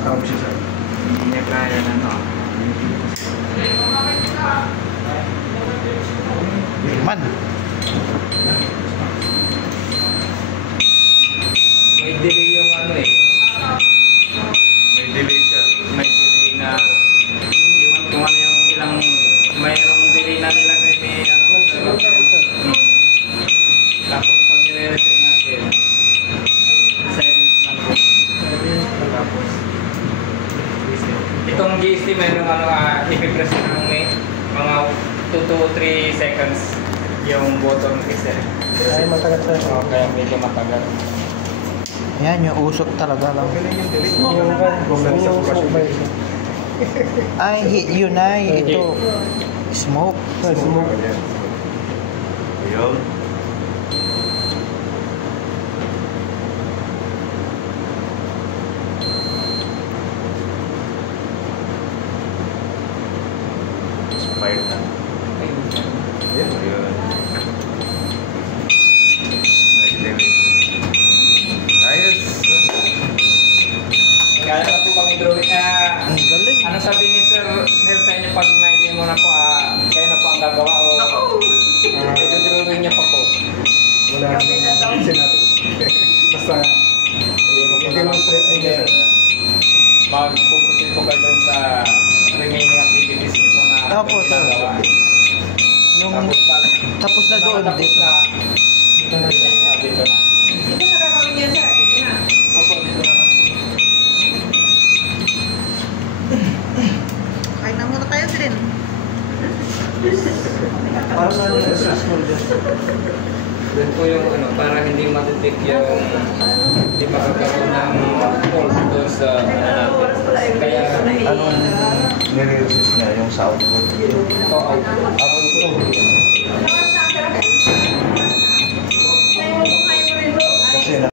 tumatawag siya sir. Hindi niya kaya na no. Man. May delay yung ano eh. May delay siya. May delay na iwan kung ano yung ilang mayroong delay na nilagay ni ano. Tapos pag nire-reset natin, silence lang po. Tapos itong GST mayroong ano ipipress ng may mga 2 to 3 seconds yung button reset. Ay, matagal sir. Kaya medyo matagal. Yan, yung usok talaga lang. Yung smoke ba yun? Ay, yun ay, ito. Smoke. Smoke. Ayun. Expired na. Ayun. Ayos. Kaya na po kami drawing. Ang galing. Ano sabi ni Sir Nel sa inyo pag na-idea mo na po, kayo na po ang gagawa o i-drawing niya pa po? Wala naman natin. Basta, hindi mo straight idea sir. Mag-focus po kayo dun sa remaining activities niyo po na Tapos, ginagawa. Yung, Pag tapos na doon, nakatapos dito. na, dito na. Ito na gagawin niya, sir. Ito na. Opo, dito na. Kain na muna tayo, Srin. Para sa small just. Doon po yung ano, para hindi ma-detect yung hindi makakaroon ng fault doon sa ano natin. Kaya Anong nire-resist niya? Yung sa output? ito out.